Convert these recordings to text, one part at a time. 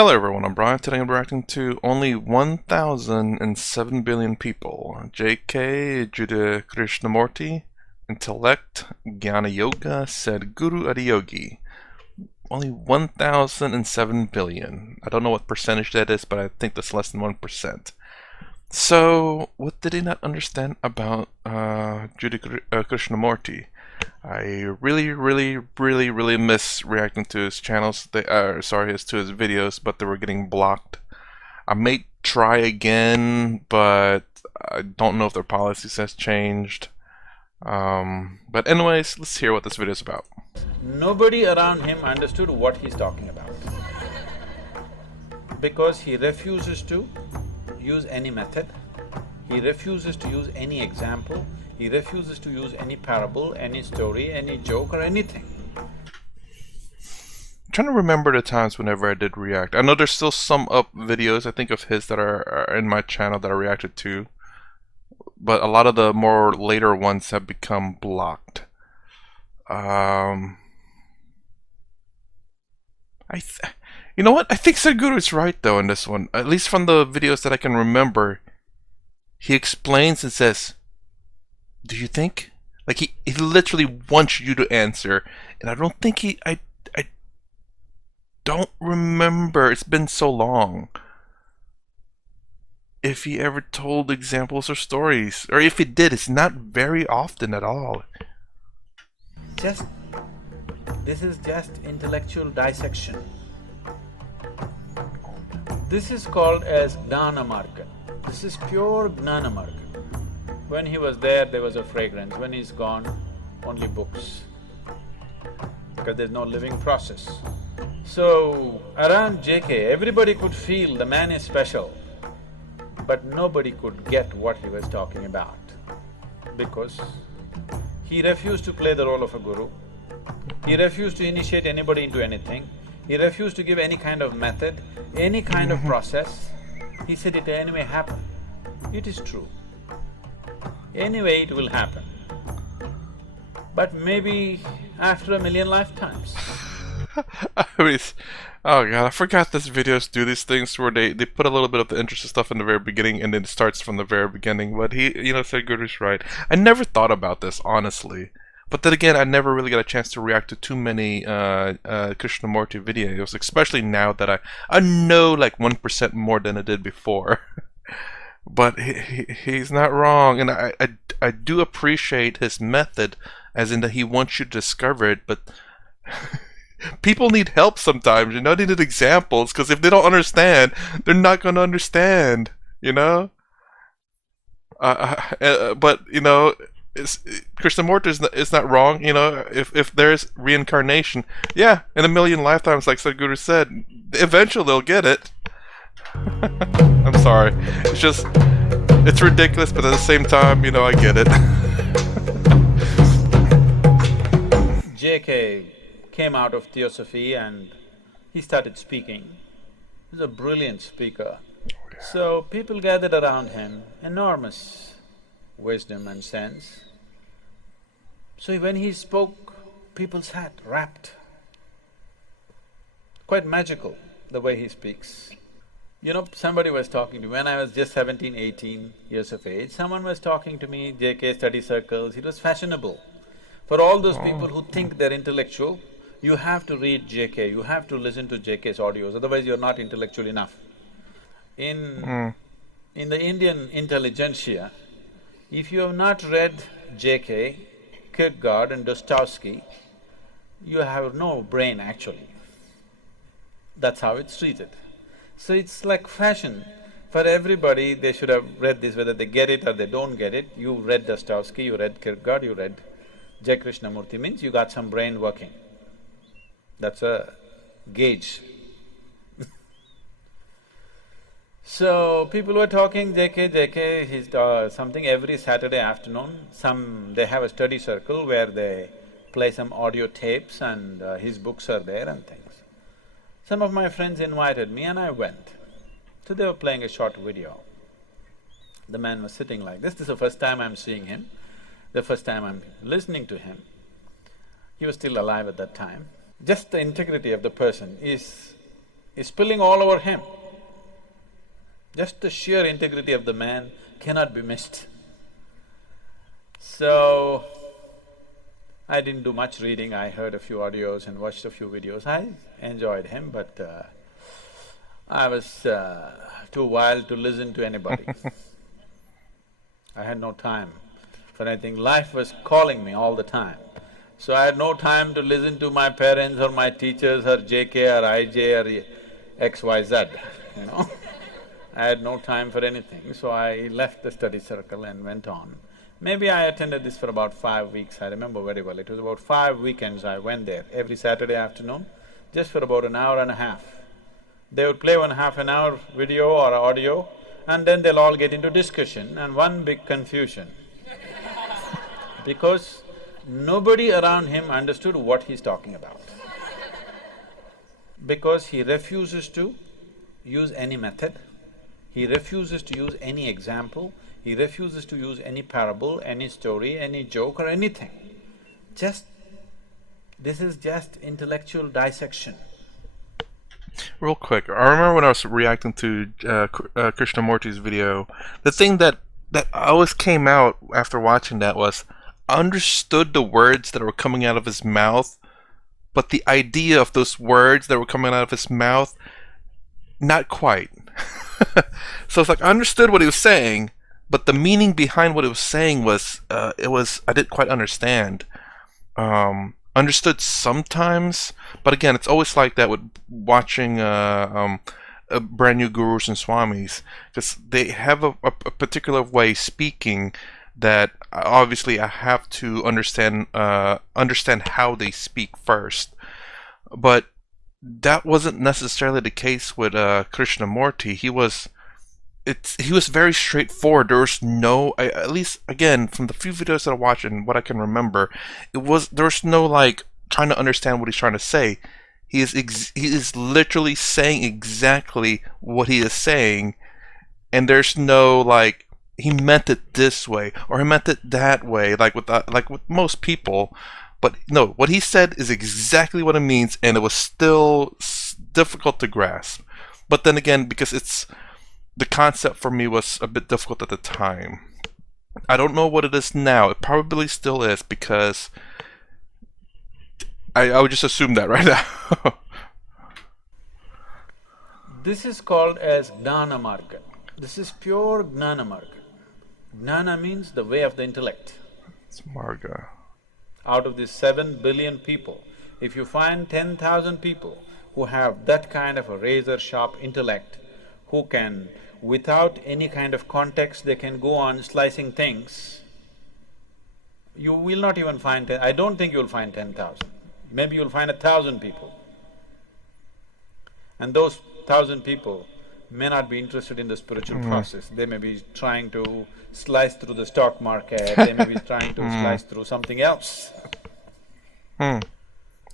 Hello everyone, I'm Brian. Today I'm reacting to only 1,007 billion people. JK, Judah Krishnamurti, Intellect, Jnana Yoga, said Guru Adiyogi. Only 1,007 billion. I don't know what percentage that is, but I think that's less than 1%. So, what did he not understand about Judah Krishnamurti? I really miss reacting to his channels. To his videos, but they were getting blocked. I may try again, but I don't know if their policies has changed. But anyways, let's hear what this video is about. Nobody around him understood what he's talking about because he refuses to use any method, he refuses to use any example, he refuses to use any parable, any story, any joke or anything. I'm trying to remember the times whenever I did react. I know there's still some up videos, I think, of his that are in my channel that I reacted to, but a lot of the more later ones have become blocked. You know what? I think Sadhguru is right though in this one. At least from the videos that I can remember, he explains and says, "Do you think?" Like he literally wants you to answer, and I don't think I don't remember. It's been so long. If he ever told examples or stories, or if he did, it's not very often at all. This is just intellectual dissection. This is called as Gnana Marga. This is pure Gnana Marga. When he was there was a fragrance. When he's gone, only books. Because there's no living process. So, around JK, everybody could feel the man is special, but nobody could get what he was talking about because he refused to play the role of a guru, he refused to initiate anybody into anything, he refused to give any kind of method, any kind of process. He said it anyway happen. It is true. Anyway it will happen. But maybe after 1,000,000 lifetimes. I mean, oh god, I forgot this videos do these things where they put a little bit of the interesting stuff in the very beginning and then it starts from the very beginning. But Sadhguru's right. I never thought about this, honestly. But then again, I never really got a chance to react to too many Krishnamurti videos, especially now that I know like 1% more than I did before. But he's not wrong, and I do appreciate his method, as in that he wants you to discover it, but people need help sometimes, you know, they need examples, because if they don't understand, they're not going to understand, you know? But, you know, Krishnamurti is not wrong, you know, if there's reincarnation, yeah, in 1,000,000 lifetimes, like Sadhguru said, eventually they'll get it. I'm sorry, it's ridiculous, but at the same time, you know, I get it. JK came out of Theosophy and he started speaking. He was a brilliant speaker. So people gathered around him, enormous wisdom and sense. So when he spoke, people sat rapt. Quite magical, the way he speaks. You know, somebody was talking to me, when I was just 17, 18 years of age, someone was talking to me, JK study circles, it was fashionable. For all those people who think they're intellectual, you have to read JK, you have to listen to JK's audios, otherwise you're not intellectual enough. In the Indian intelligentsia, if you have not read JK, Kierkegaard and Dostoevsky, you have no brain actually. That's how it's treated. So it's like fashion. For everybody, they should have read this, whether they get it or they don't get it. You read Dostoevsky, you read Kierkegaard, you read J. Krishnamurti, means you got some brain working. That's a gauge. So, people were talking, JK, he's something every Saturday afternoon, they have a study circle where they play some audio tapes and his books are there and things. Some of my friends invited me and I went. So they were playing a short video. The man was sitting like this is the first time I'm seeing him, the first time I'm listening to him. He was still alive at that time. Just the integrity of the person is is spilling all over him. Just the sheer integrity of the man cannot be missed. So, I didn't do much reading, I heard a few audios and watched a few videos. I enjoyed him, but I was too wild to listen to anybody. I had no time for anything. Life was calling me all the time. So I had no time to listen to my parents or my teachers or JK or IJ or XYZ, you know. I had no time for anything, so I left the study circle and went on. Maybe I attended this for about 5 weeks, I remember very well. It was about 5 weekends I went there, every Saturday afternoon, just for about an hour and a half. They would play 1 half an hour video or audio, and then they'll all get into discussion and one big confusion. Because nobody around him understood what he's talking about. Because he refuses to use any method, he refuses to use any example, he refuses to use any parable, any story, any joke or anything. This is just intellectual dissection. Real quick, I remember when I was reacting to Krishnamurti's video, the thing that always came out after watching that was, I understood the words that were coming out of his mouth, but the idea of those words that were coming out of his mouth, not quite. So it's like, I understood what he was saying, but the meaning behind what he was saying was, I didn't quite understand. Understood sometimes, but again, it's always like that with watching brand new gurus and swamis, because they have a particular way speaking that obviously I have to understand how they speak first. But that wasn't necessarily the case with Krishnamurti. He was very straightforward. There was no, at least again from the few videos that I watched and what I can remember, there was no like trying to understand what he's trying to say. He is literally saying exactly what he is saying, and there's no like he meant it this way or he meant it that way, like with most people. But no, what he said is exactly what it means, and it was still difficult to grasp. But then again, because the concept for me was a bit difficult at the time. I don't know what it is now. It probably still is, because I would just assume that right now. This is called as Gnana Marga. This is pure Gnana Marga. Gnana means the way of the intellect. It's Marga. Out of these 7 billion people, if you find 10,000 people who have that kind of a razor-sharp intellect, who can, without any kind of context, they can go on slicing things, you will not even find I don't think you'll find 10,000. Maybe you'll find 1,000 people. And those 1,000 people may not be interested in the spiritual process. They may be trying to slice through the stock market, they may be trying to slice through something else.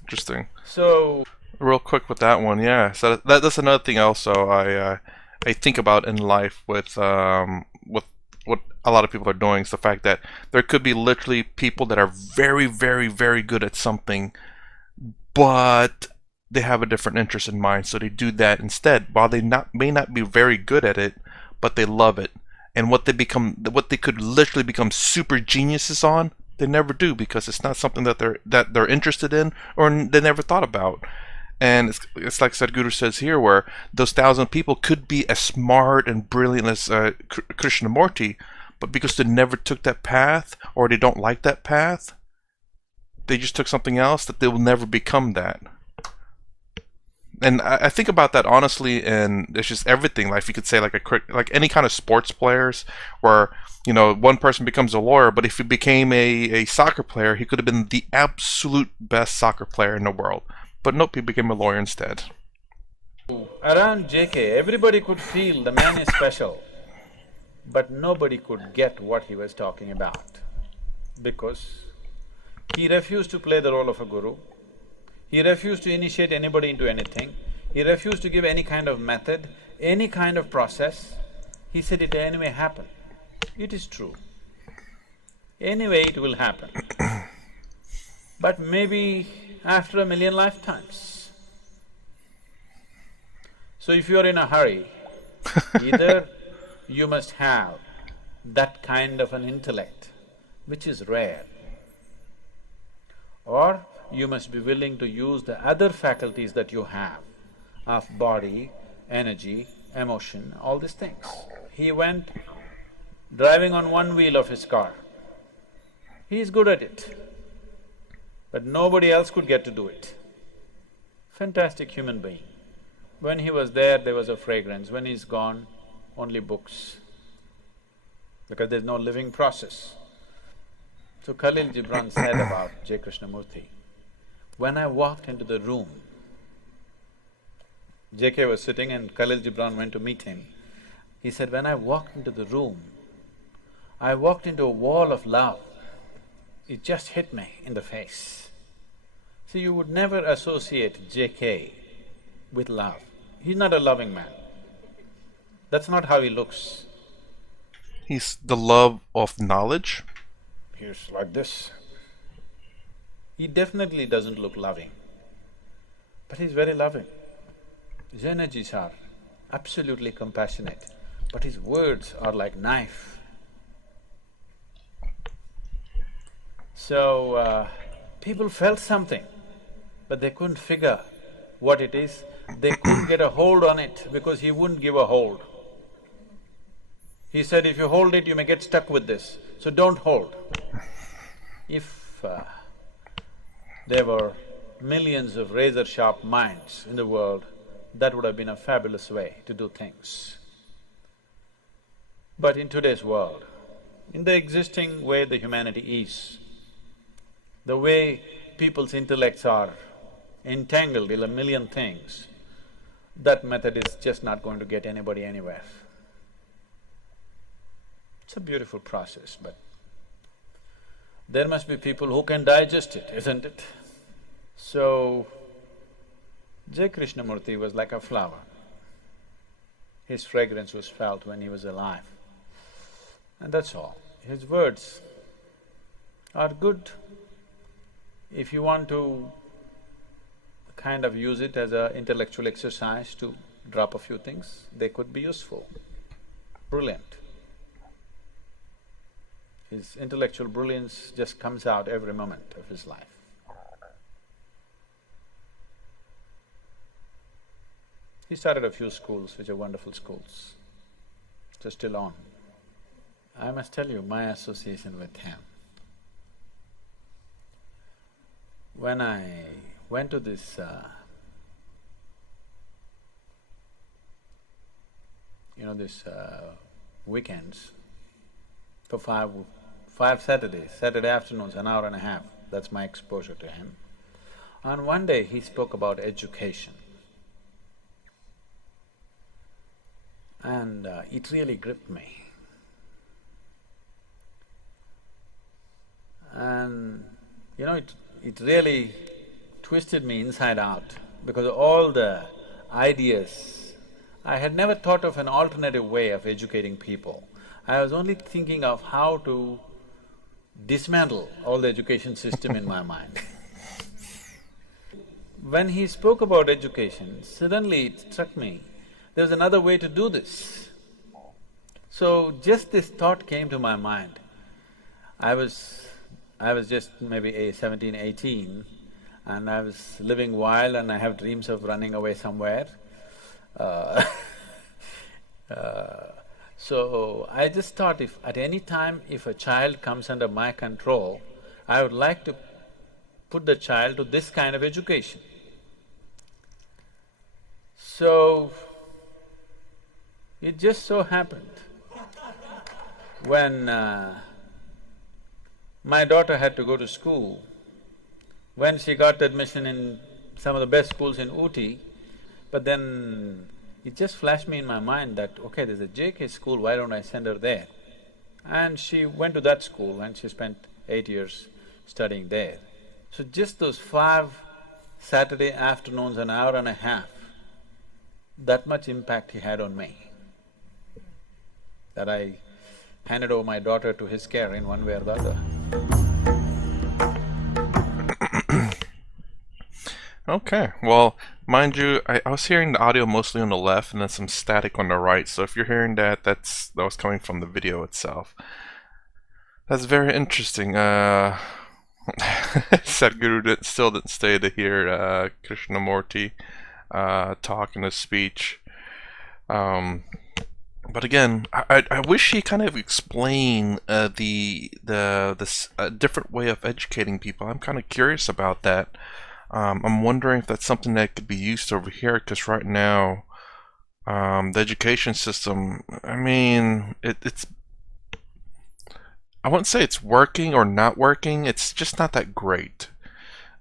Interesting. So… Real quick with that one, yeah. So that's another thing also I think about in life with what a lot of people are doing, is the fact that there could be literally people that are very, very, very good at something, but they have a different interest in mind, so they do that instead. While they may not be very good at it, but they love it. And what they could literally become super geniuses on, they never do, because it's not something that they're interested in or they never thought about. And it's like Sadhguru says here, where those 1,000 people could be as smart and brilliant as Krishnamurti, but because they never took that path, or they don't like that path, they just took something else, that they will never become that. And I think about that honestly, and it's just everything. Like you could say like any kind of sports players, where one person becomes a lawyer, but if he became a soccer player, he could have been the absolute best soccer player in the world. But nope, he became a lawyer instead. Around JK, everybody could feel the man is special, but nobody could get what he was talking about, because he refused to play the role of a guru. He refused to initiate anybody into anything. He refused to give any kind of method, any kind of process. He said it anyway happen. It is true. Anyway it will happen. But maybe after 1,000,000 lifetimes. So if you're in a hurry, either you must have that kind of an intellect, which is rare, or you must be willing to use the other faculties that you have of body, energy, emotion, all these things. He went driving on one wheel of his car. He is good at it, but nobody else could get to do it. Fantastic human being. When he was there was a fragrance. When he's gone, only books, because there's no living process. So Khalil Gibran said about J. Krishnamurti, when I walked into the room, JK was sitting and Khalil Gibran went to meet him. He said, when I walked into the room, I walked into a wall of love. It just hit me in the face. See, you would never associate JK with love. He's not a loving man. That's not how he looks. He's the love of knowledge. He's like this. He definitely doesn't look loving, but he's very loving. His energies are absolutely compassionate, but his words are like knife. So, people felt something, but they couldn't figure what it is. They couldn't get a hold on it because he wouldn't give a hold. He said, if you hold it, you may get stuck with this, so don't hold. If there were millions of razor-sharp minds in the world, that would have been a fabulous way to do things. But in today's world, in the existing way the humanity is, the way people's intellects are entangled in a million things, that method is just not going to get anybody anywhere. It's a beautiful process, but there must be people who can digest it, isn't it? So, J. Krishnamurti was like a flower. His fragrance was felt when he was alive, and that's all. His words are good. If you want to kind of use it as an intellectual exercise to drop a few things, they could be useful, brilliant. His intellectual brilliance just comes out every moment of his life. He started a few schools which are wonderful schools, which are still on. I must tell you my association with him. When I went to this weekends for five Saturdays, Saturday afternoons, an hour and a half, that's my exposure to him. On one day he spoke about education. And it really gripped me. And it really twisted me inside out, because all the ideas, I had never thought of an alternative way of educating people. I was only thinking of how to dismantle all the education system in my mind. When he spoke about education, suddenly it struck me, there's another way to do this. So just this thought came to my mind. I was just maybe 17, 18, and I was living wild and I have dreams of running away somewhere. So I just thought, if at any time if a child comes under my control, I would like to put the child to this kind of education. So, it just so happened, when my daughter had to go to school, when she got admission in some of the best schools in Ooty, but then it just flashed me in my mind that, okay, there's a JK school, why don't I send her there? And she went to that school and she spent 8 years studying there. So just those 5 Saturday afternoons, an hour and a half, that much impact he had on me, that I handed over my daughter to his care in one way or the other. Okay, well, mind you, I was hearing the audio mostly on the left and then some static on the right, so if you're hearing that, that was coming from the video itself. That's very interesting. Sadhguru still didn't stay to hear Krishnamurti talk in his speech. But again, I wish he kind of explained this different way of educating people. I'm kind of curious about that. I'm wondering if that's something that could be used over here, because right now, the education system, I mean, it's I wouldn't say it's working or not working. It's just not that great.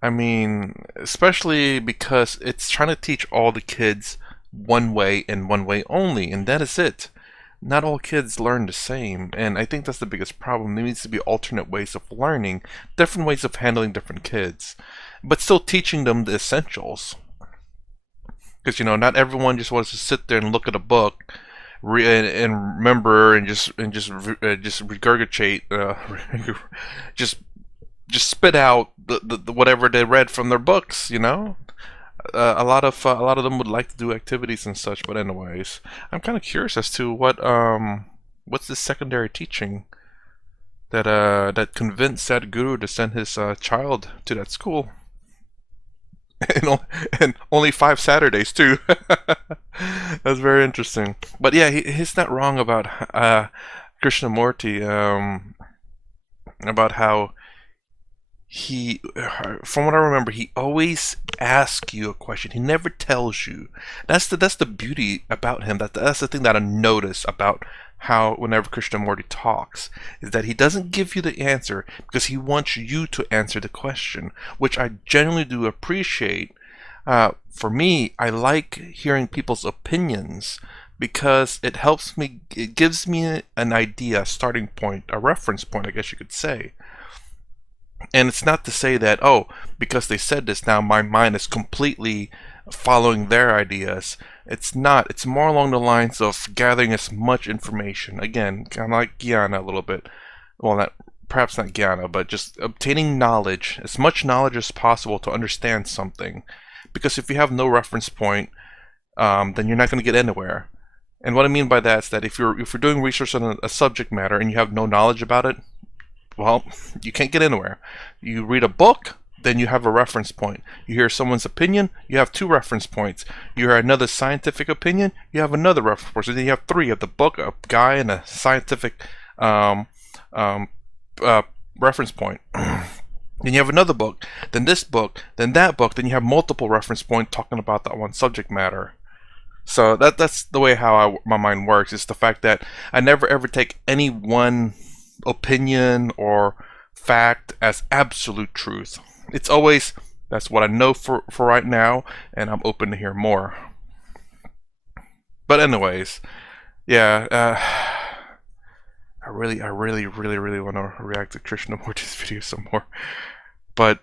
I mean, especially because it's trying to teach all the kids one way and one way only, and that is it. Not all kids learn the same, and I think that's the biggest problem. There needs to be alternate ways of learning, different ways of handling different kids, but still teaching them the essentials. Because, you know, not everyone just wants to sit there and look at a book and remember and just regurgitate, just spit out the whatever they read from their books. You know, a lot of them would like to do activities and such. But anyways, I'm kind of curious as to what's the secondary teaching that convinced that guru to send his child to that school. And only 5 Saturdays too. That's very interesting. But yeah, he's not wrong about Krishnamurti. About how from what I remember, he always asks you a question. He never tells you. That's the beauty about him. That's the thing that I notice about how whenever Krishnamurti talks, is that he doesn't give you the answer because he wants you to answer the question, which I genuinely do appreciate. For me, I like hearing people's opinions because it helps me, it gives me an idea, a starting point, a reference point, I guess you could say. And it's not to say that, oh, because they said this, now my mind is completely following their ideas. It's not. It's more along the lines of gathering as much information. Again, kind of like Jnana a little bit. Well, perhaps not Jnana, but just obtaining knowledge, as much knowledge as possible to understand something. Because if you have no reference point, then you're not going to get anywhere. And what I mean by that is that if you're doing research on a subject matter and you have no knowledge about it, well, you can't get anywhere. You read a book, then you have a reference point. You hear someone's opinion, you have 2 reference points. You hear another scientific opinion, you have another reference point. So then you have 3 of the book, a guy, and a scientific reference point. Then you have another book, then this book, then that book, then you have multiple reference points talking about that one subject matter. So that's the way how my mind works. Is the fact that I never ever take any one opinion or fact as absolute truth. It's always, that's what I know for right now, and I'm open to hear more. But anyways, yeah, I really want to react to Krishnamurti's video some more. But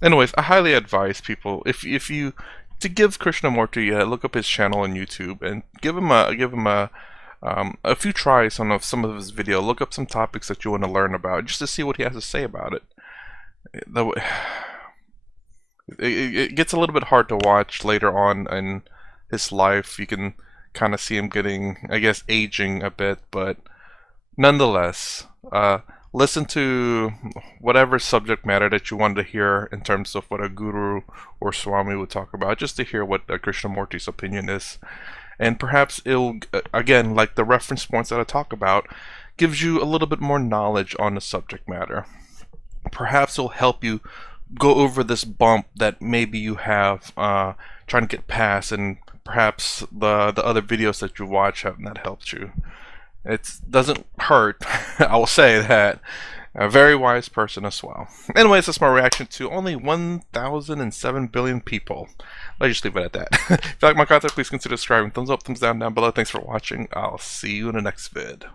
anyways, I highly advise people, if you to give Krishnamurti, look up his channel on YouTube and give him a few tries on some of his video. Look up some topics that you want to learn about, just to see what he has to say about it. It gets a little bit hard to watch later on in his life. You can kind of see him getting, I guess, aging a bit, but nonetheless, listen to whatever subject matter that you want to hear in terms of what a guru or swami would talk about, just to hear what Krishnamurti's opinion is. And perhaps it'll, again, like the reference points that I talk about, gives you a little bit more knowledge on the subject matter. Perhaps it'll help you go over this bump that maybe you have trying to get past, and perhaps the other videos that you watch have not helped you. It doesn't hurt, I will say that. A very wise person as well. Anyways, that's my reaction to only 1,007 billion people. Let's just leave it at that. If you like my content, please consider subscribing. Thumbs up, thumbs down below. Thanks for watching. I'll see you in the next vid.